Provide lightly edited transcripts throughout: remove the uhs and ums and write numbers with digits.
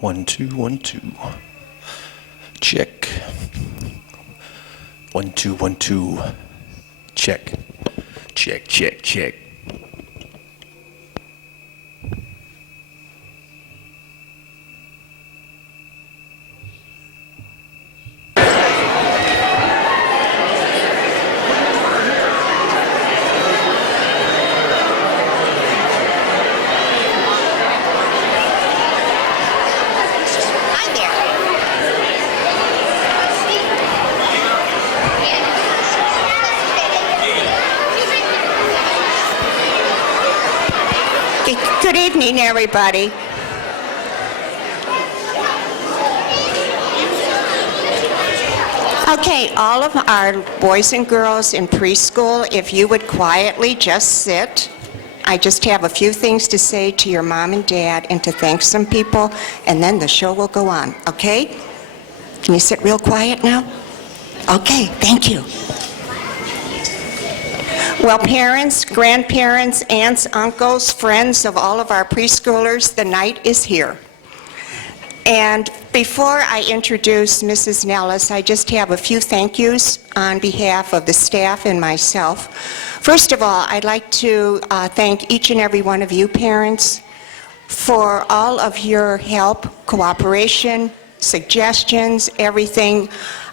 1 2 1 2. Check. 1 2 1 2. Check. Check, check, check. Good evening, everybody. Okay, all of our boys and girls in preschool, if you would quietly just sit. I just have a few things to say to your mom and dad and to thank some people, and then the show will go on, okay? Can you sit real quiet now? Okay, thank you. Well, parents, grandparents, aunts, uncles, friends of all of our preschoolers, the night is here. And before I introduce Mrs. Nellis, I just have a few thank yous on behalf of the staff and myself. First of all, I'd like to thank each and every one of you parents for all of your help, cooperation, suggestions, everything,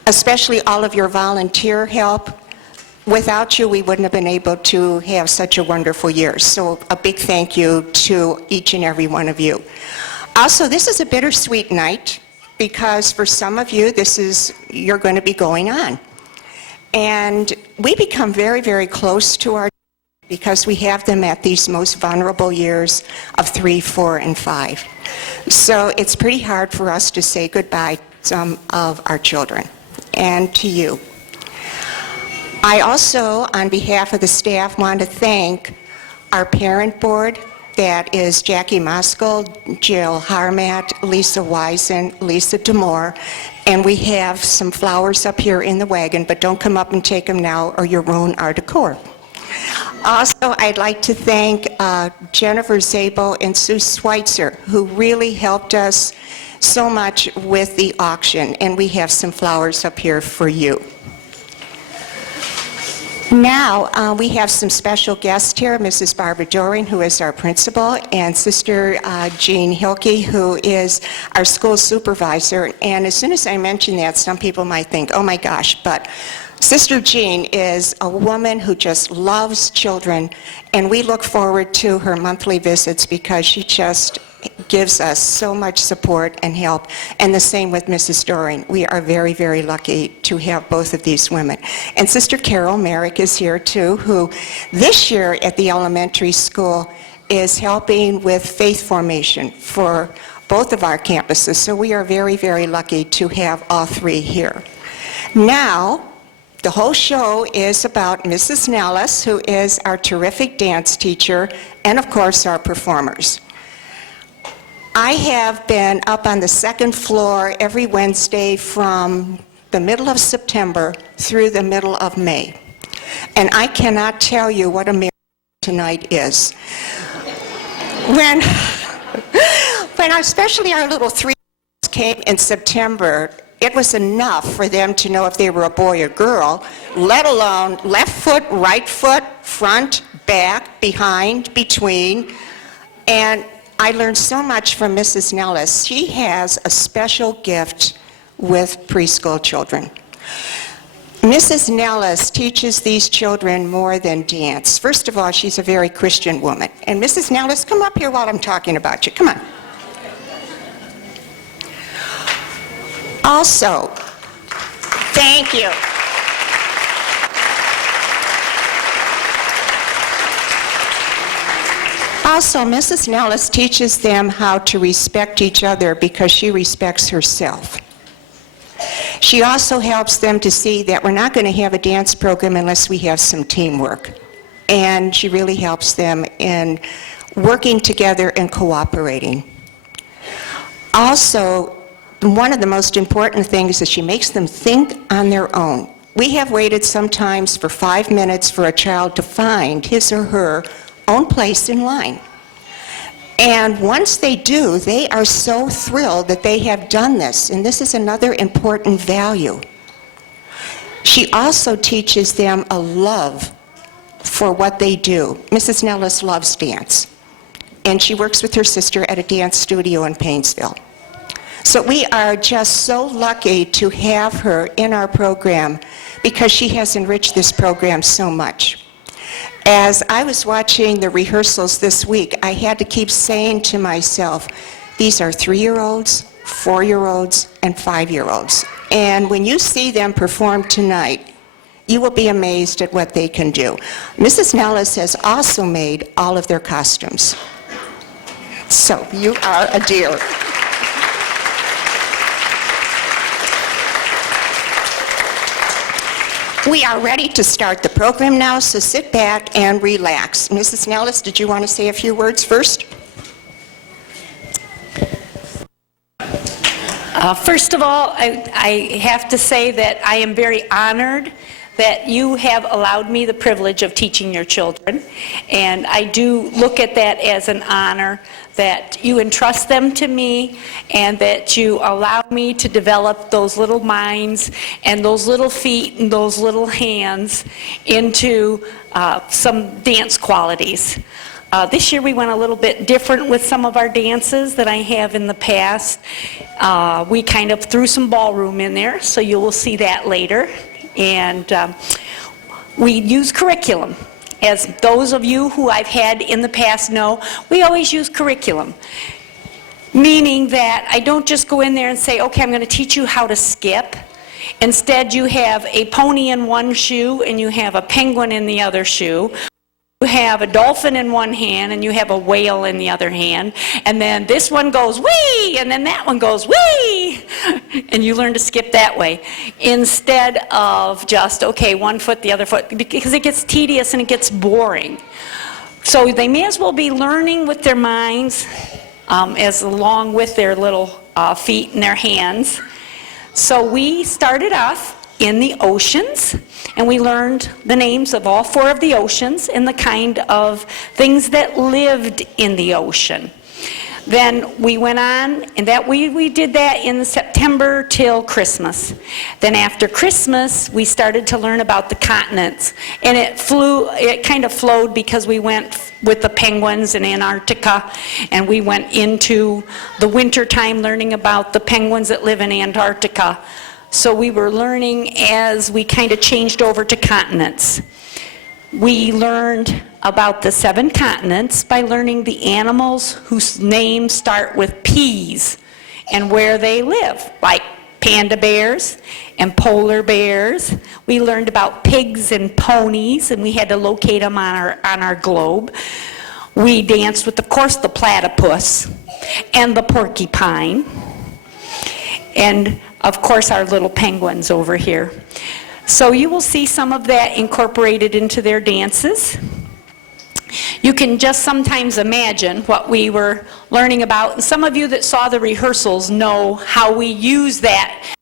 especially all of your volunteer help. Without you, we wouldn't have been able to have such a wonderful year. So a big thank you to each and every one of you. Also, this is a bittersweet night because for some of you, you're going to be going on. And we become very, very close to our because we have them at these most vulnerable years of 3, 4, and 5. So it's pretty hard for us to say goodbye to some of our children and to you. I also, on behalf of the staff, want to thank our parent board, that is Jackie Moskal, Jill Harmat, Lisa Wisen, Lisa Demore, and we have some flowers up here in the wagon, but don't come up and take them now or you'll ruin our decor. Also, I'd like to thank Jennifer Zabel and Sue Schweitzer, who really helped us so much with the auction, and we have some flowers up here for you. Now, we have some special guests here, Mrs. Barbara Doring, who is our principal, and Sister Jean Hilke, who is our school supervisor. And as soon as I mention that, some people might think, oh my gosh, but Sister Jean is a woman who just loves children, and we look forward to her monthly visits because she just gives us so much support and help, and the same with Mrs. Doring. We are very, very lucky to have both of these women. And Sister Carol Merrick is here too, who this year at the elementary school is helping with faith formation for both of our campuses. So we are very, very lucky to have all three here. Now, the whole show is about Mrs. Nellis, who is our terrific dance teacher, and of course our performers. I have been up on the second floor every Wednesday from the middle of September through the middle of May. And I cannot tell you what a miracle tonight is. When especially our little 3 came in September, it was enough for them to know if they were a boy or girl, let alone left foot, right foot, front, back, behind, between, and I learned so much from Mrs. Nellis. She has a special gift with preschool children. Mrs. Nellis teaches these children more than dance. First of all, she's a very Christian woman. And Mrs. Nellis, come up here while I'm talking about you. Come on. Also, thank you. Also, Mrs. Nellis teaches them how to respect each other because she respects herself. She also helps them to see that we're not going to have a dance program unless we have some teamwork. And she really helps them in working together and cooperating. Also, one of the most important things is she makes them think on their own. We have waited sometimes for 5 minutes for a child to find his or her own place in line. And once they do, they are so thrilled that they have done this. And this is another important value. She also teaches them a love for what they do. Mrs. Nellis loves dance, and she works with her sister at a dance studio in Painesville. So we are just so lucky to have her in our program because she has enriched this program so much. As I was watching the rehearsals this week, I had to keep saying to myself, these are 3-year-olds, 4-year-olds, and 5-year-olds. And when you see them perform tonight, you will be amazed at what they can do. Mrs. Nellis has also made all of their costumes. So you are a dear. We are ready to start the program now, so sit back and relax. Mrs. Nellis, did you want to say a few words first? First of all, I have to say that I am very honored that you have allowed me the privilege of teaching your children. And I do look at that as an honor, that you entrust them to me and that you allow me to develop those little minds and those little feet and those little hands into some dance qualities. This year we went a little bit different with some of our dances that I have in the past. We kind of threw some ballroom in there, so you will see that later. And we use curriculum. As those of you who I've had in the past know, we always use curriculum. Meaning that I don't just go in there and say, okay, I'm going to teach you how to skip. Instead, you have a pony in one shoe and you have a penguin in the other shoe. You have a dolphin in one hand and you have a whale in the other hand, and then this one goes whee, and then that one goes whee, and you learn to skip that way instead of just, okay, one foot, the other foot, because it gets tedious and it gets boring. So they may as well be learning with their minds as along with their little feet and their hands. So we started off in the oceans, and we learned the names of all 4 of the oceans and the kind of things that lived in the ocean. Then we went on, and that we did that in September till Christmas. Then after Christmas, we started to learn about the continents, and it kind of flowed because we went with the penguins in Antarctica, and we went into the winter time learning about the penguins that live in Antarctica. So we were learning as we kind of changed over to continents. We learned about the 7 continents by learning the animals whose names start with P's and where they live, like panda bears and polar bears. We learned about pigs and ponies, and we had to locate them on our globe. We danced with, of course, the platypus and the porcupine, and of course our little penguins over here. So you will see some of that incorporated into their dances. You can just sometimes imagine what we were learning about. And some of you that saw the rehearsals know how we use that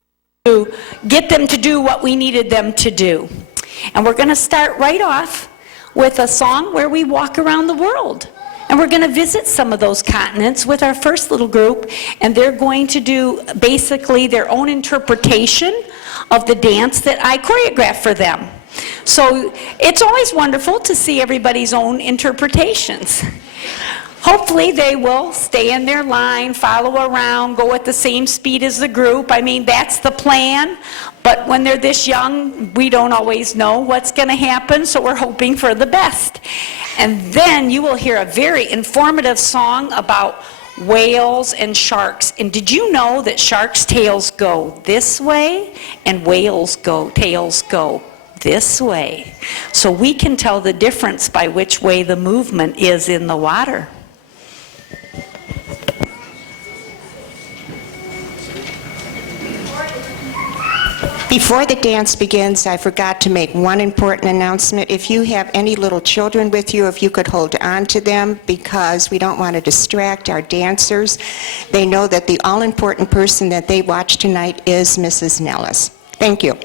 to get them to do what we needed them to do. And we're going to start right off with a song where we walk around the world. And we're going to visit some of those continents with our first little group, and they're going to do basically their own interpretation of the dance that I choreographed for them. So it's always wonderful to see everybody's own interpretations. Hopefully they will stay in their line, follow around, go at the same speed as the group. I mean, that's the plan. But when they're this young, we don't always know what's going to happen, so we're hoping for the best. And then you will hear a very informative song about whales and sharks. And did you know that sharks' tails go this way and whales' tails go this way? So we can tell the difference by which way the movement is in the water. Before the dance begins, I forgot to make one important announcement. If you have any little children with you, if you could hold on to them, because we don't want to distract our dancers. They know that the all-important person that they watch tonight is Mrs. Nellis. Thank you.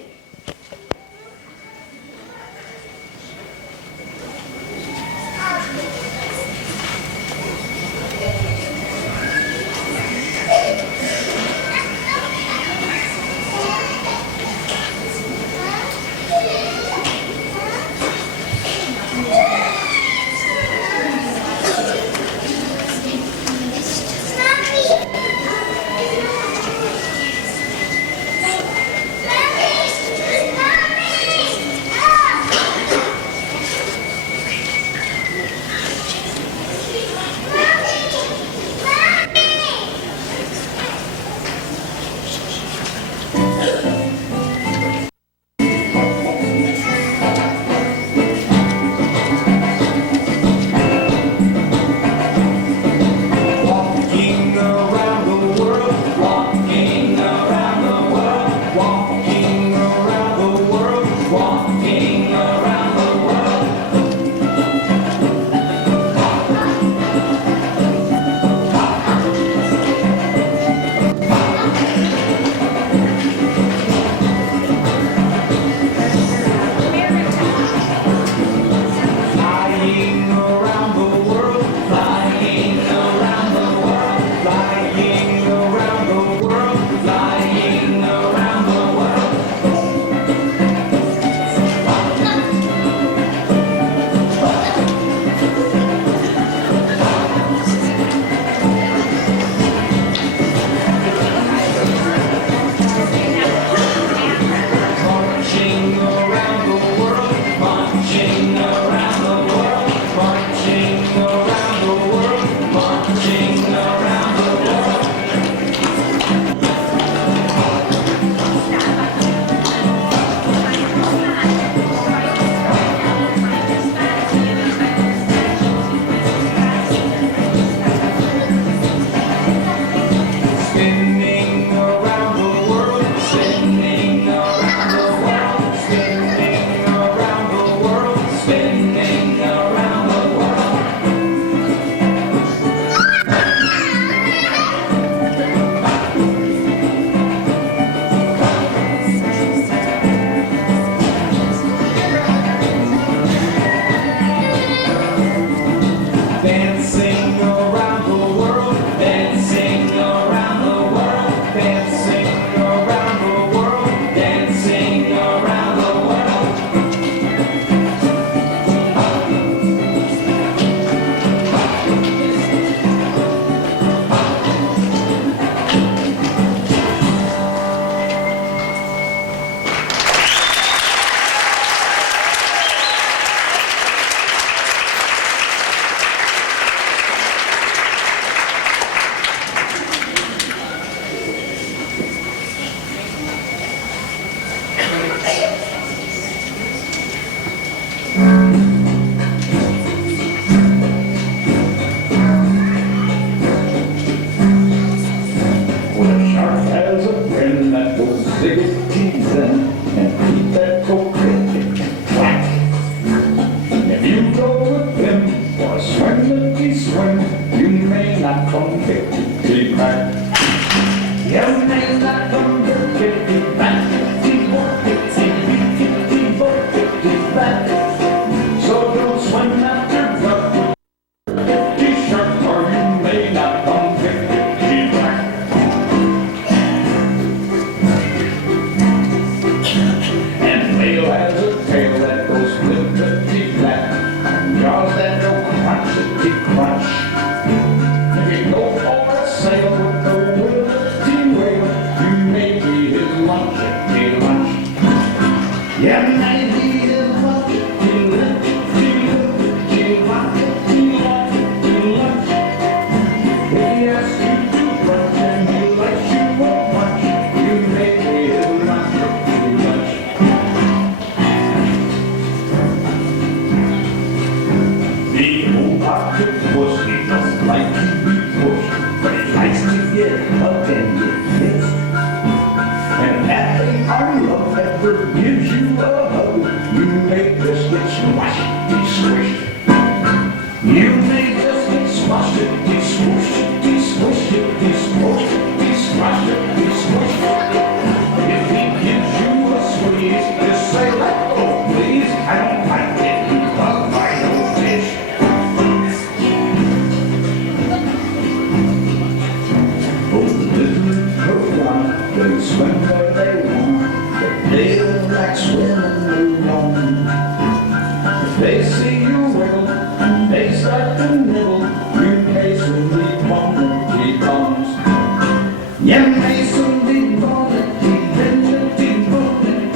Yeah, Mason, big bonnet, big bonnet, big bonnet,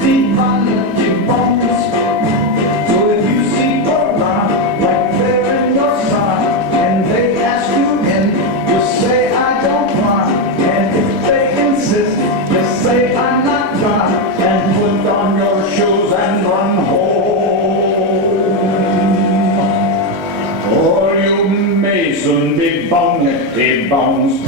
big bonnet, big bones. So if you see around like they're in your side and they ask you in, just say I don't mind. And if they insist, just say I'm not trying. And put on your shoes and run home. Or you Mason, big bonnet, big bones.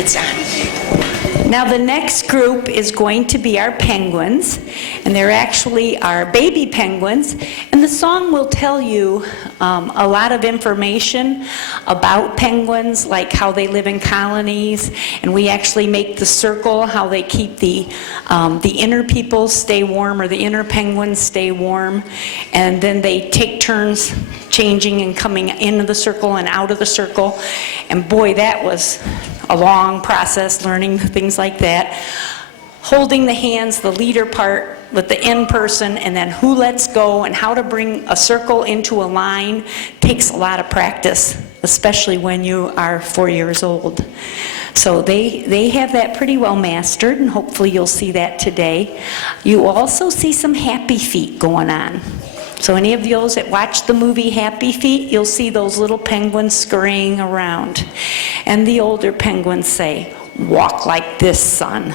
It's on. Now, the next group is going to be our penguins, and they're actually our baby penguins, and the song will tell you a lot of information about penguins, like how they live in colonies, and we actually make the circle, how they keep the inner people stay warm, or the inner penguins stay warm, and then they take turns changing and coming into the circle and out of the circle, and boy, that was a long process, learning things like that. Holding the hands, the leader part with the end person, and then who lets go and how to bring a circle into a line takes a lot of practice, especially when you are 4 years old. So they have that pretty well mastered, and hopefully you'll see that today. You also see some happy feet going on. So any of those that watch the movie Happy Feet, you'll see those little penguins scurrying around. And the older penguins say, "Walk like this, son."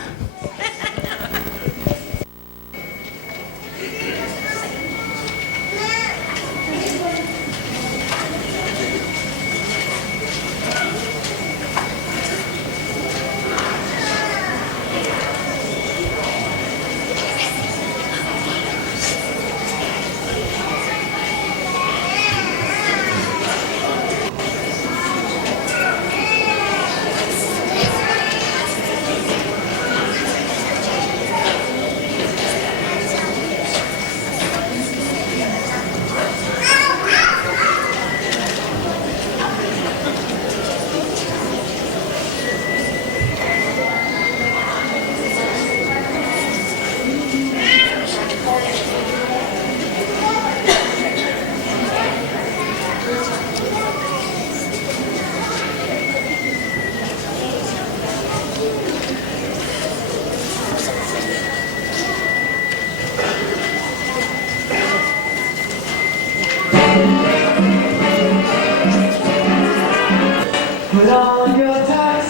Put on your tux,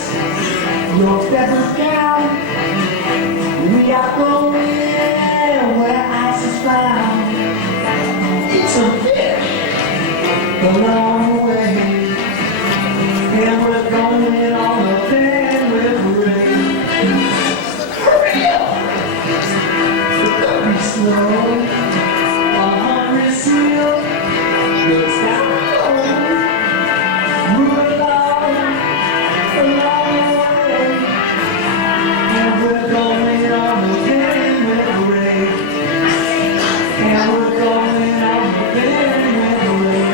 your feathers down. We are going where ice is found. Eat some fish along the way, and we're going on a penguin parade. Hurry up! Don't be slow. A hungry seal looks down the road. Move along the way, and we're going on the penguin parade. And we're going on the penguin parade.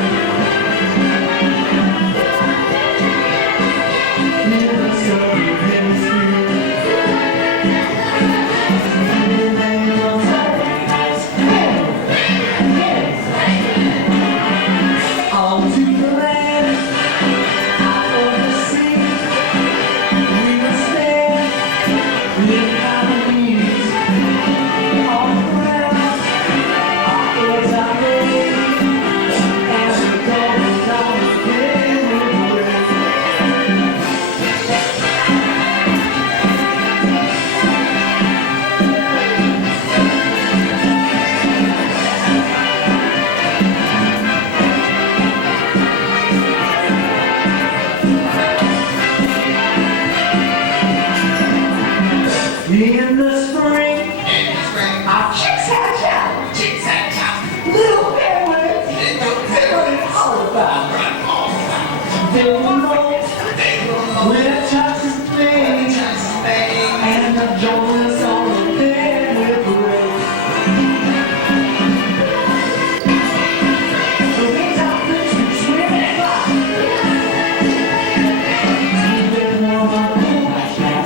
In the spring, our chicks hatch out. Chicks hatch out. Little families, they run it all about. They will know we're touching things, and the joy is on the bed with parade. So we top things we swim and fly. Even warm up like that.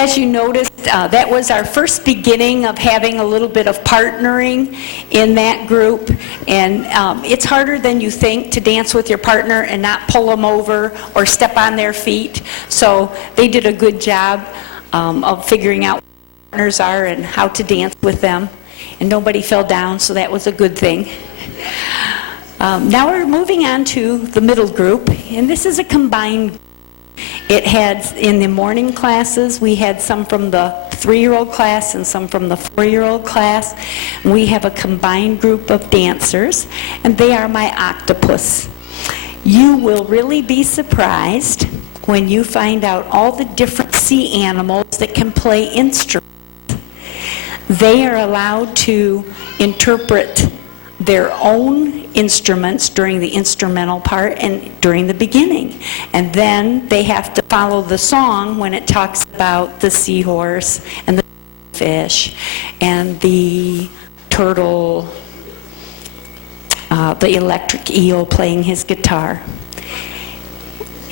As you noticed, that was our first beginning of having a little bit of partnering in that group. And it's harder than you think to dance with your partner and not pull them over or step on their feet. So they did a good job of figuring out what partners are and how to dance with them. And nobody fell down, so that was a good thing. Now we're moving on to the middle group, and this is a combined group. It had, in the morning classes, we had some from the 3-year-old class and some from the 4-year-old class. We have a combined group of dancers, and they are my octopus. You will really be surprised when you find out all the different sea animals that can play instruments. They are allowed to interpret their own instruments during the instrumental part and during the beginning. And then they have to follow the song when it talks about the seahorse and the fish and the turtle, the electric eel playing his guitar.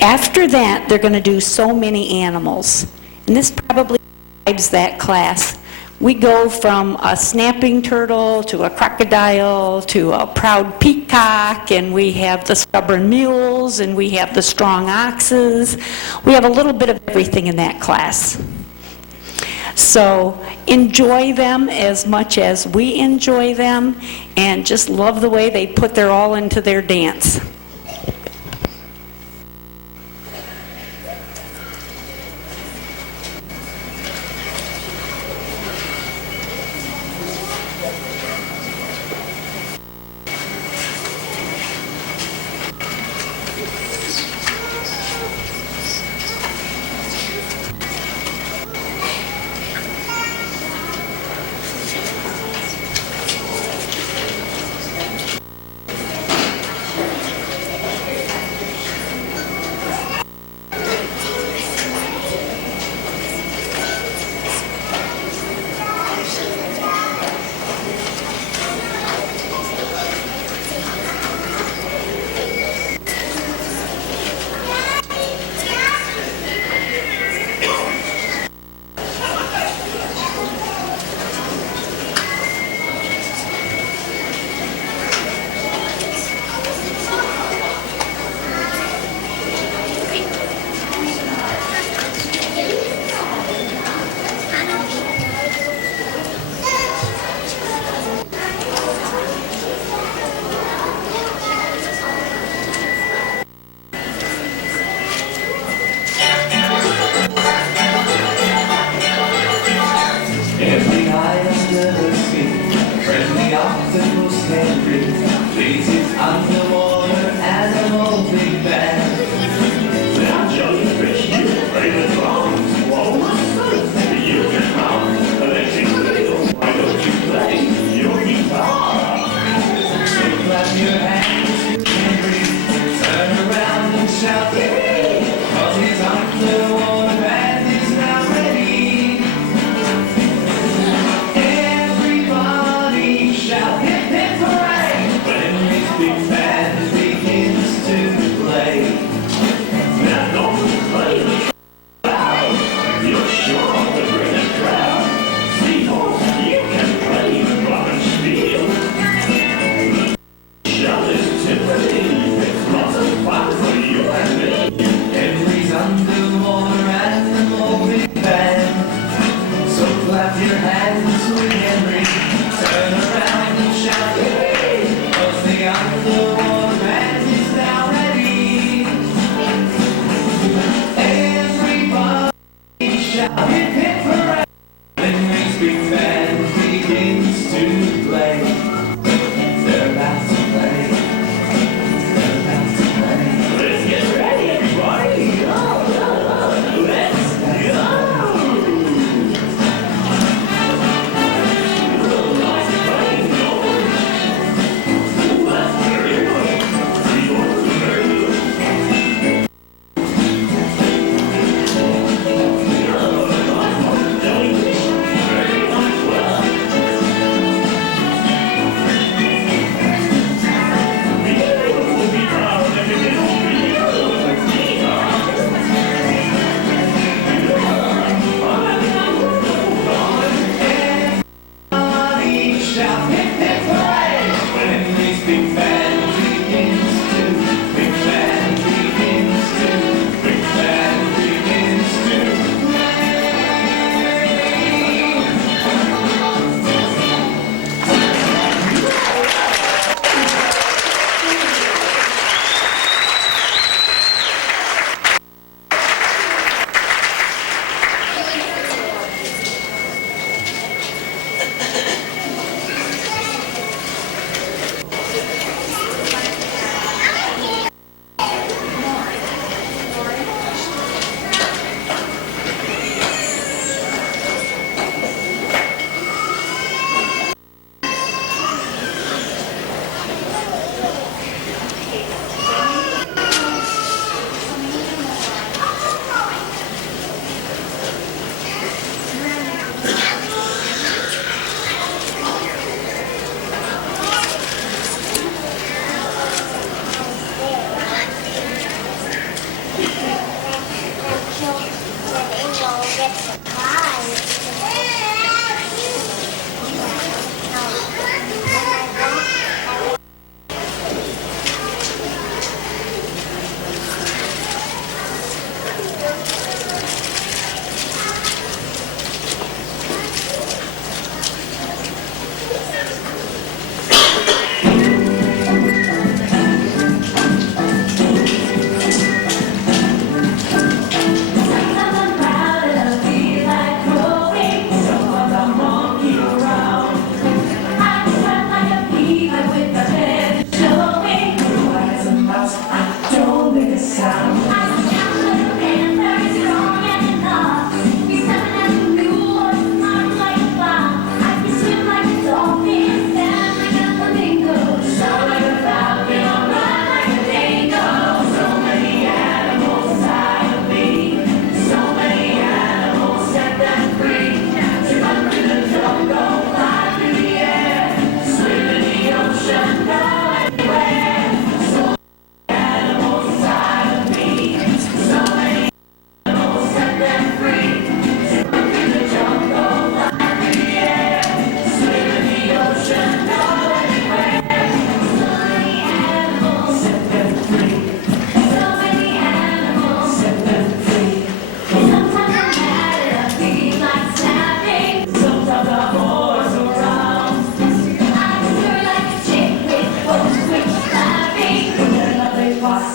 After that, they're going to do so many animals. And this probably describes that class. We go from a snapping turtle to a crocodile to a proud peacock, and we have the stubborn mules, and we have the strong oxes. We have a little bit of everything in that class. So enjoy them as much as we enjoy them, and just love the way they put their all into their dance.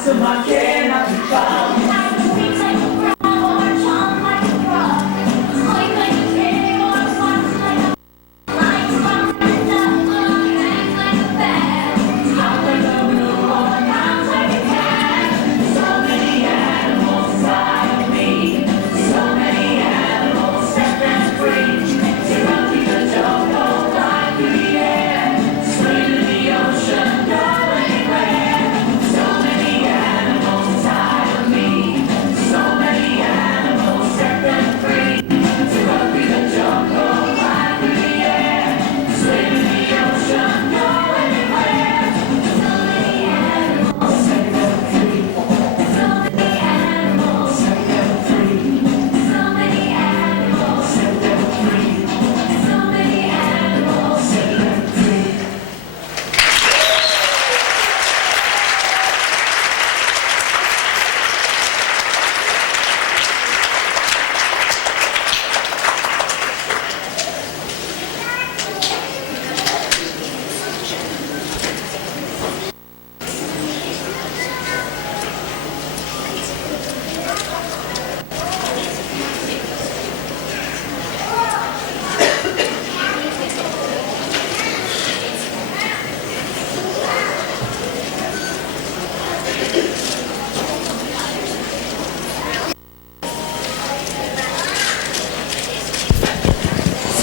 blossom, I cannot be found.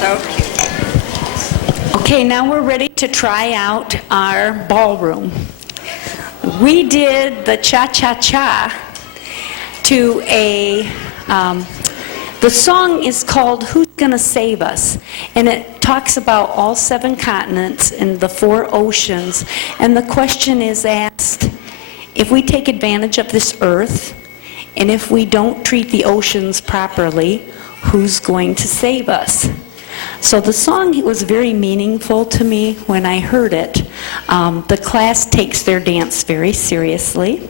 So cute. Okay, now we're ready to try out our ballroom. We did the cha-cha-cha to the song is called Who's Gonna Save Us? And it talks about all 7 continents and the 4 oceans. And the question is asked, if we take advantage of this earth, and if we don't treat the oceans properly, who's going to save us? So the song was very meaningful to me when I heard it. The class takes their dance very seriously.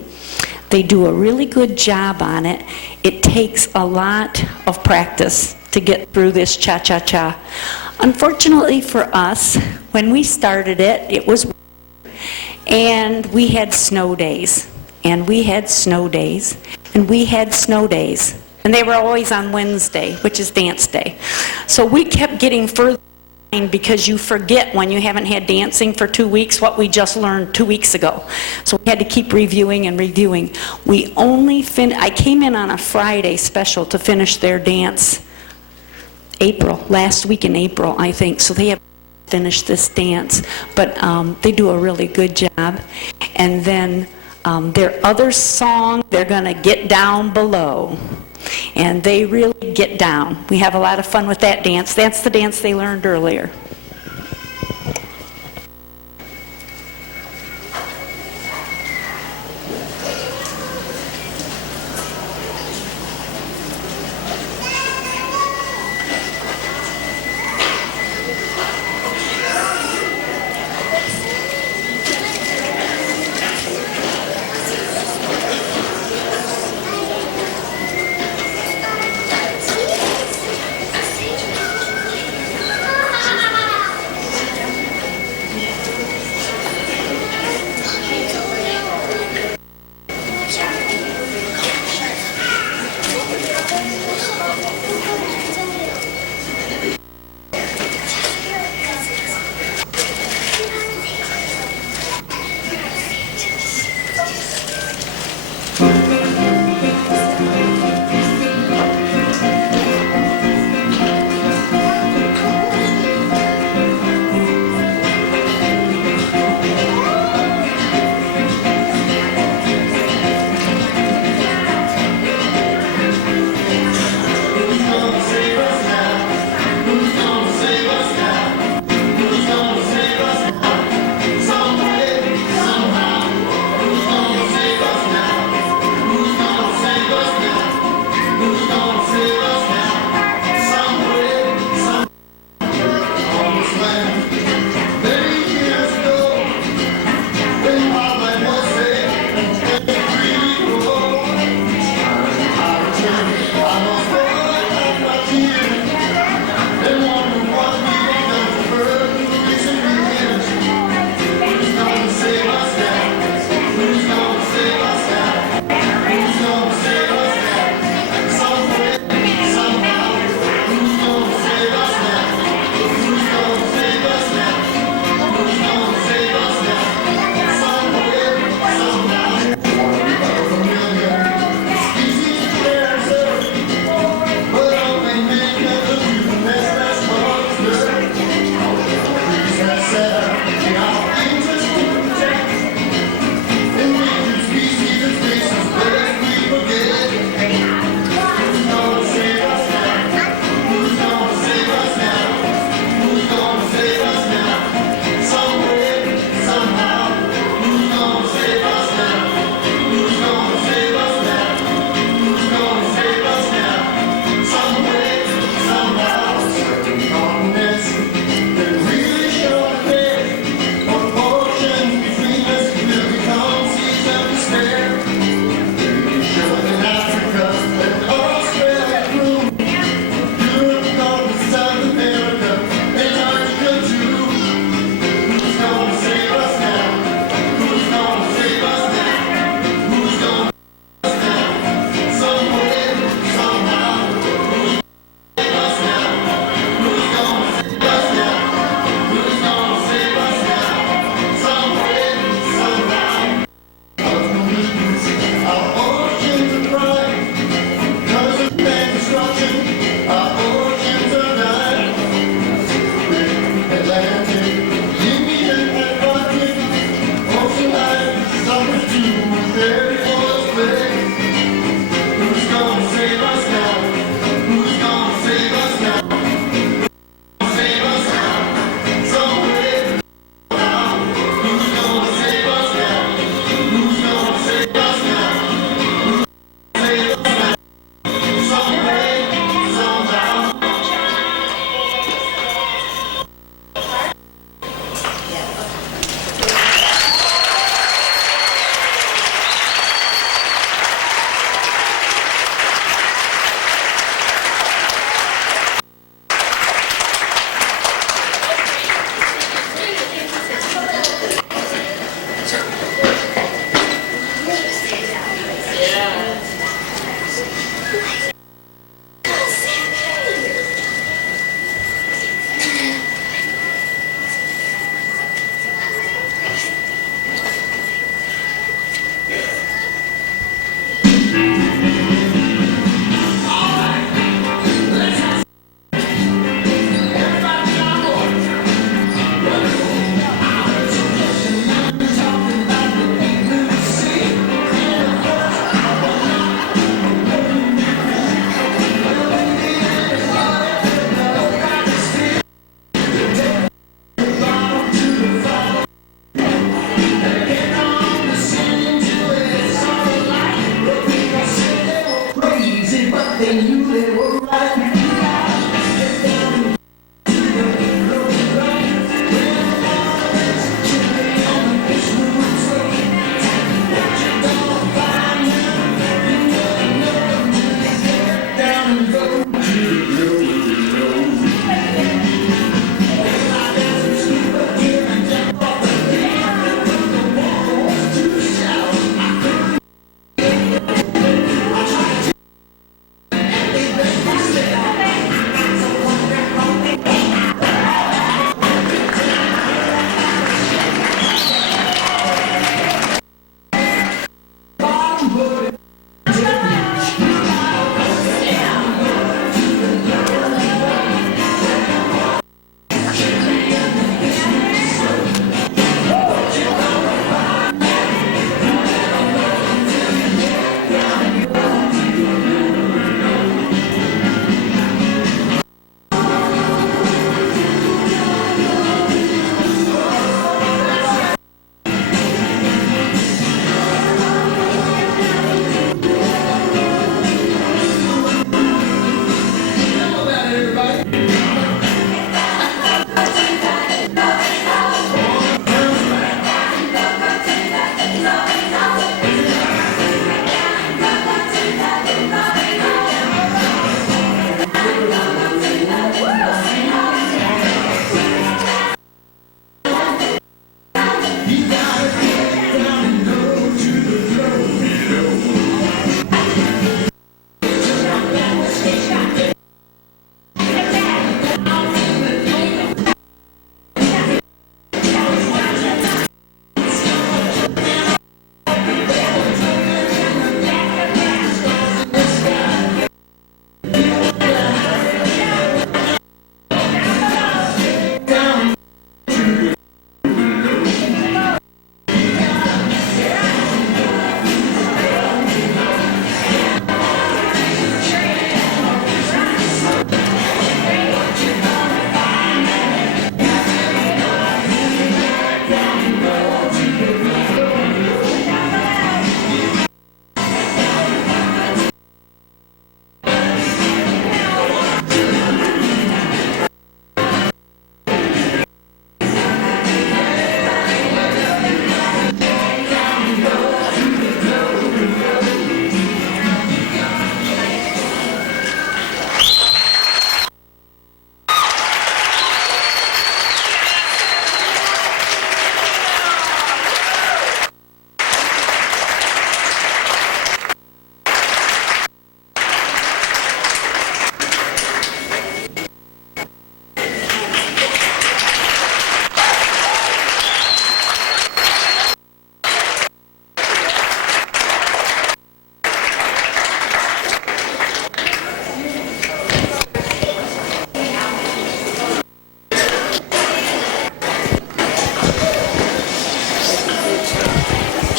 They do a really good job on it. It takes a lot of practice to get through this cha-cha-cha. Unfortunately for us, when we started it, it was and we had snow days, and we had snow days, and we had snow days. And they were always on Wednesday, which is dance day. So we kept getting further behind because you forget when you haven't had dancing for 2 weeks what we just learned 2 weeks ago. So we had to keep reviewing and reviewing. We only I came in on a Friday special to finish their dance last week in April, I think. So they have finished this dance, but they do a really good job. And then their other song, they're gonna Get Down Below. And they really get down. We have a lot of fun with that dance. That's the dance they learned earlier.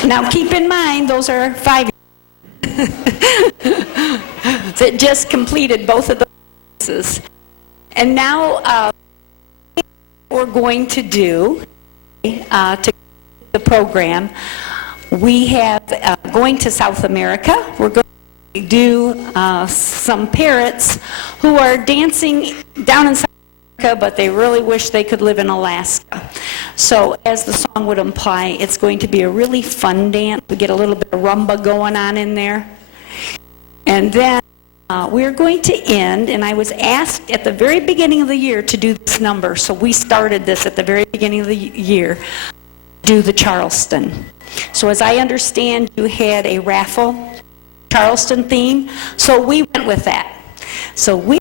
Now, keep in mind, those are 5 that just completed both of those courses. And now, what we're going to do to the program, we have going to South America. We're going to do some parrots who are dancing down in South America, but they really wish they could live in Alaska. So as the song would imply, it's going to be a really fun dance. We get a little bit of rumba going on in there. And then we're going to end, and I was asked at the very beginning of the year to do this number, so we started this at the very beginning of the year, do the Charleston. So as I understand, you had a raffle, Charleston theme, so we went with that. So we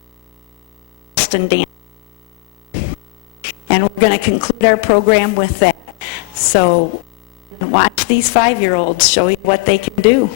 Charleston dance. And we're going to conclude our program with that. So watch these 5-year-olds show you what they can do.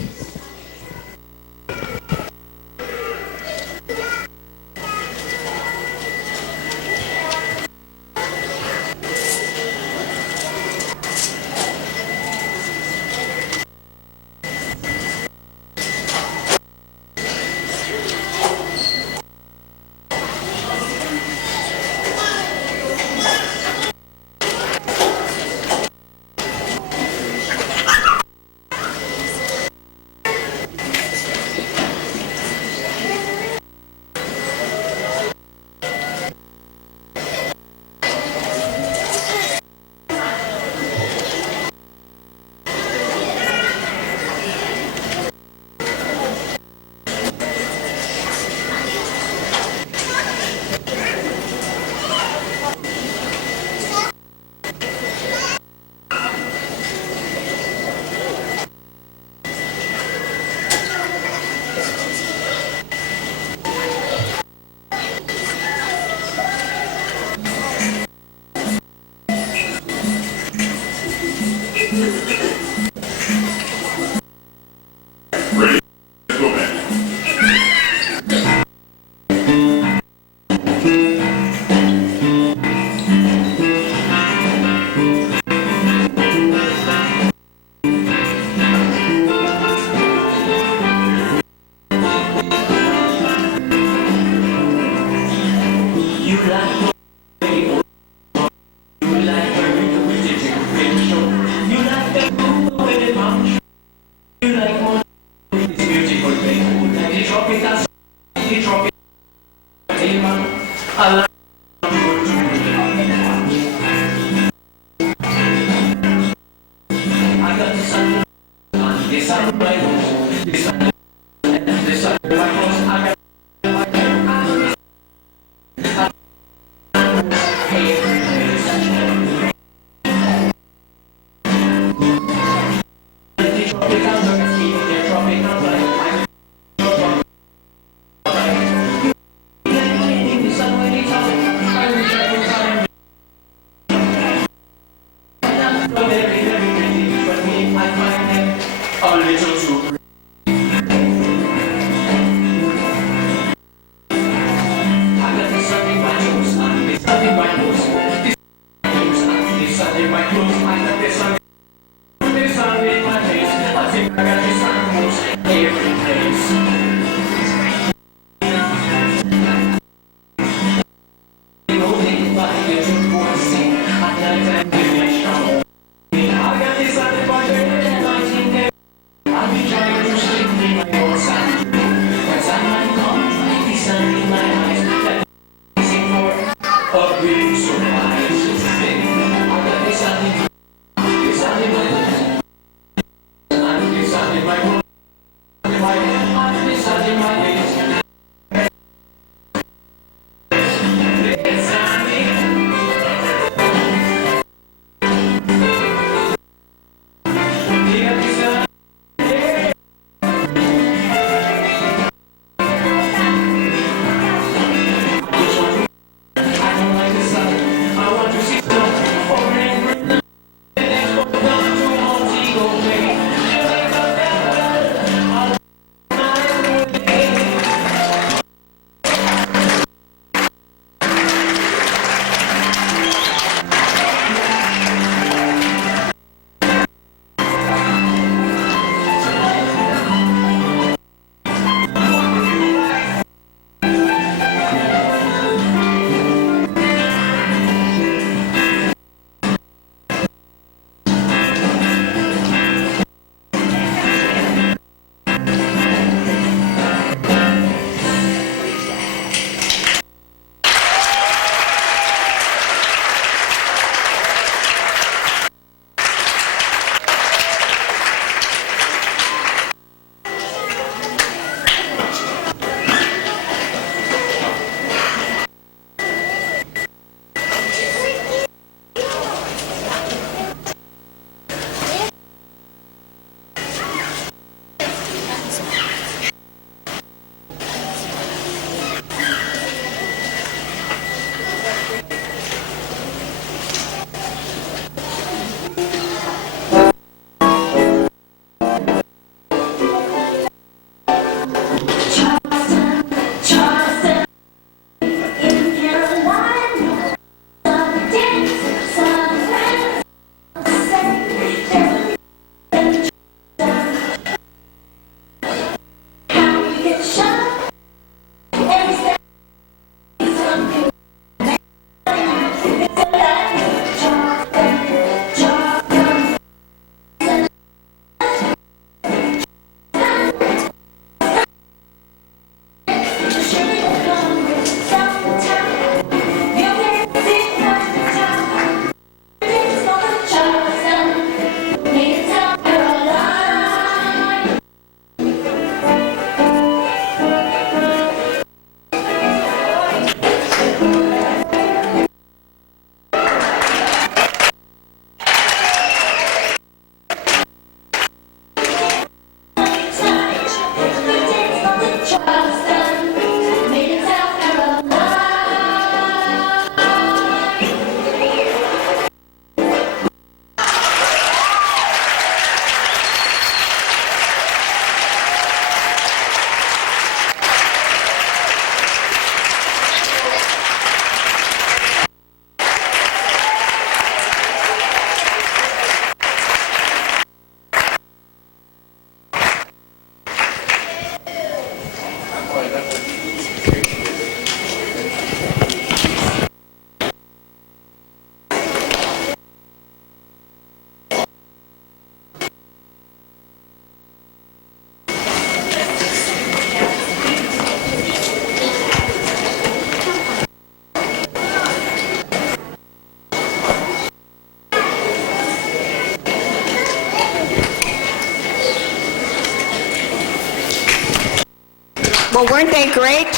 Well, weren't they great?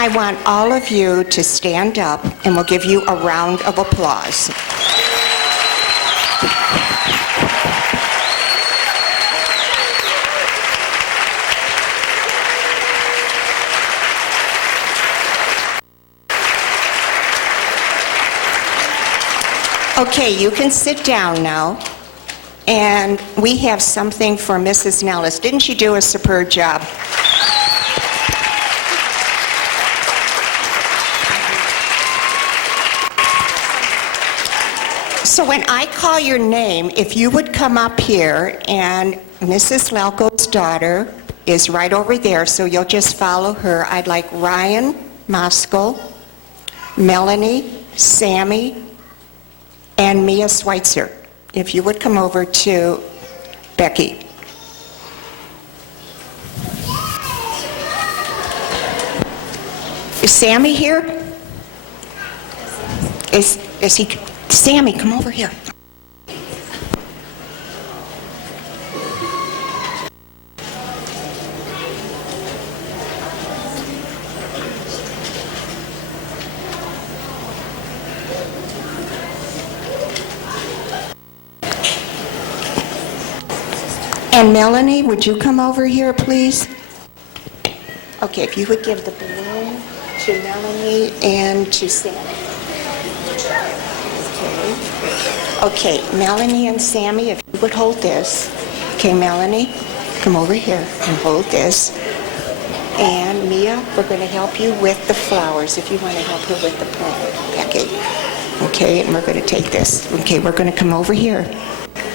I want all of you to stand up, and we'll give you a round of applause. Okay, you can sit down now. And we have something for Mrs. Nellis. Didn't she do a superb job? So when I call your name, if you would come up here, and Mrs. Lalko's daughter is right over there, so you'll just follow her. I'd like Ryan Moskal, Melanie, Sammy, and Mia Schweitzer. If you would come over to Becky. Is Sammy here? Is he? Sammy, come over here. And Melanie, would you come over here, please? Okay, if you would give the balloon to Melanie and to Sammy. Okay, Melanie and Sammy, if you would hold this. Okay, Melanie, come over here and hold this. And Mia, we're going to help you with the flowers, if you want to help her with the plant, Becky. Okay, and we're going to take this. Okay, we're going to come over here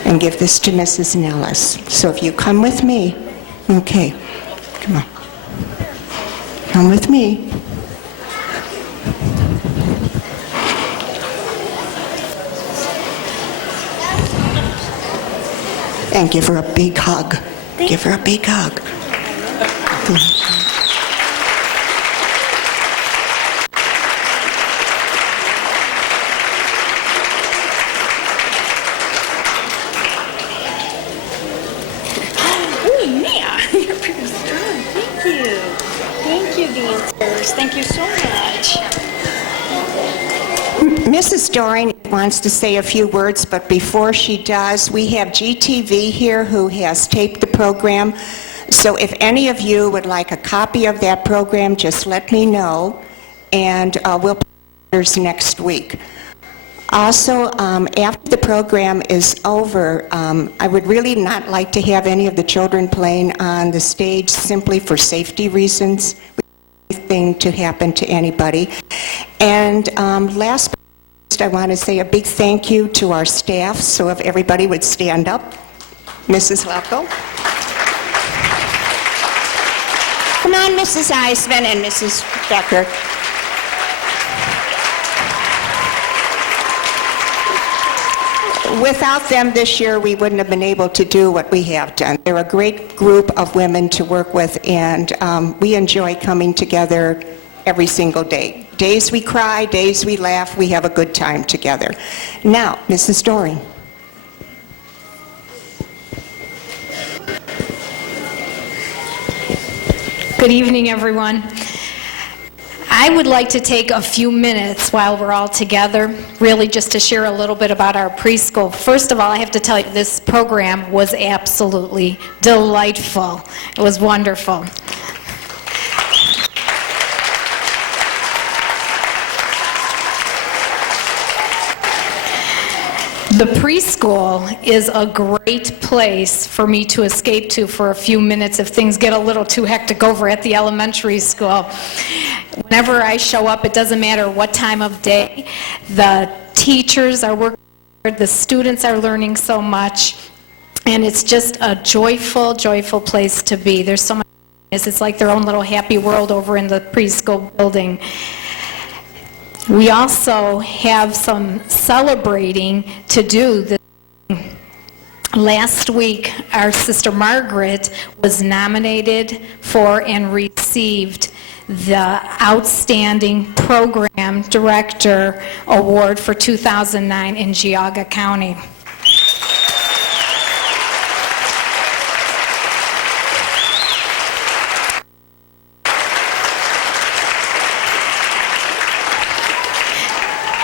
and give this to Mrs. Nellis. So if you come with me, okay, come on. Come with me. And give her a big hug. Give her a big hug. Ooh, Mia, you're pretty strong. Thank you. Thank you, dancers. Thank you so much. Mrs. Doring wants to say a few words, but before she does, we have GTV here who has taped the program. So if any of you would like a copy of that program, just let me know, and we'll put it next week. Also, after the program is over, I would really not like to have any of the children playing on the stage simply for safety reasons. Thing to happen to anybody. And last but not least, I want to say a big thank you to our staff, so if everybody would stand up. Mrs. Lalko. Come on, Mrs. Eisman and Mrs. Becker. Without them this year, we wouldn't have been able to do what we have done. They're a great group of women to work with, and we enjoy coming together every single day. Days we cry, days we laugh, we have a good time together. Now, Mrs. Doring. Good evening, everyone. I would like to take a few minutes while we're all together, really just to share a little bit about our preschool. First of all, I have to tell you, this program was absolutely delightful. It was wonderful. The preschool is a great place for me to escape to for a few minutes if things get a little too hectic over at the elementary school. Whenever I show up, it doesn't matter what time of day, the teachers are working hard, the students are learning so much, and it's just a joyful, joyful place to be. There's so much happiness. It's like their own little happy world over in the preschool building. We also have some celebrating to do. Last week, our sister Margaret was nominated for and received the Outstanding Program Director Award for 2009 in Geauga County.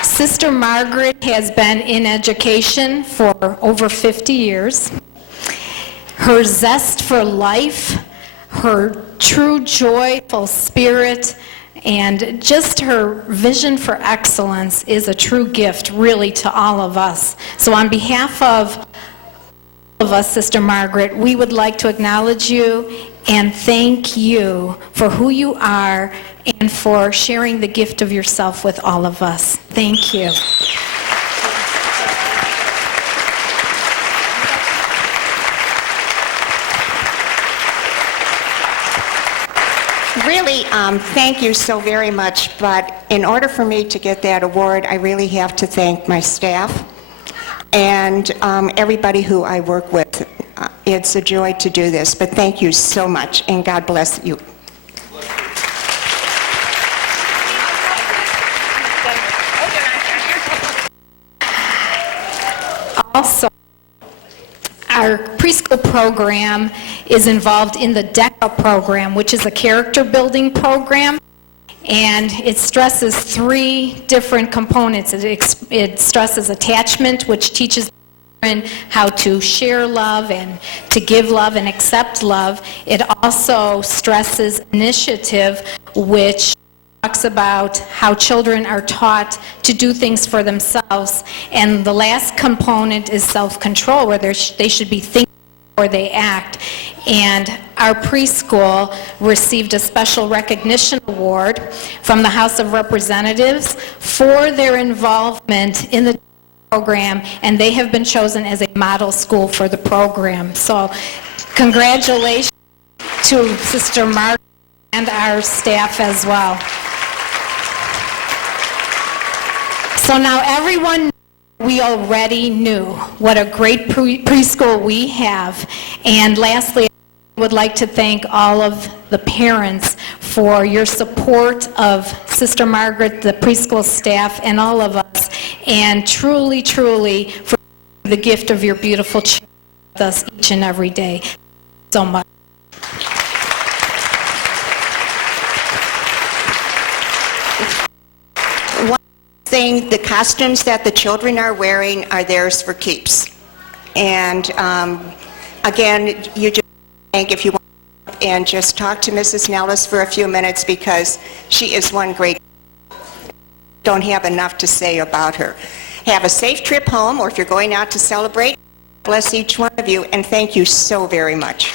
Sister Margaret has been in education for over 50 years. Her zest for life, her true joyful spirit, and just her vision for excellence is a true gift, really, to all of us. So on behalf of us, Sister Margaret, we would like to acknowledge you and thank you for who you are and for sharing the gift of yourself with all of us. Thank you. Really, thank you so very much, but in order for me to get that award, I really have to thank my staff and everybody who I work with. It's a joy to do this, but thank you so much, and God bless you. Also, our preschool program is involved in the Wdcl program, which is a character building program, and it stresses 3 different components. It stresses attachment, which teaches children how to share love and to give love and accept love. It also stresses initiative, which talks about how children are taught to do things for themselves. And the last component is self-control, where they should be thinking before they act. And our preschool received a special recognition award from the House of Representatives for their involvement in the program, and they have been chosen as a model school for the program. So congratulations to Sister Margaret and our staff as well. So now everyone, we already knew what a great preschool we have. And lastly, I would like to thank all of the parents for your support of Sister Margaret, the preschool staff, and all of us, and truly, truly for the gift of your beautiful children with us each and every day. Thank you so much. The costumes that the children are wearing are theirs for keeps. And again, you just think if you want and just talk to Mrs. Nellis for a few minutes, because she is one great, don't have enough to say about her. Have a safe trip home, or if you're going out to celebrate, bless each one of you, and thank you so very much.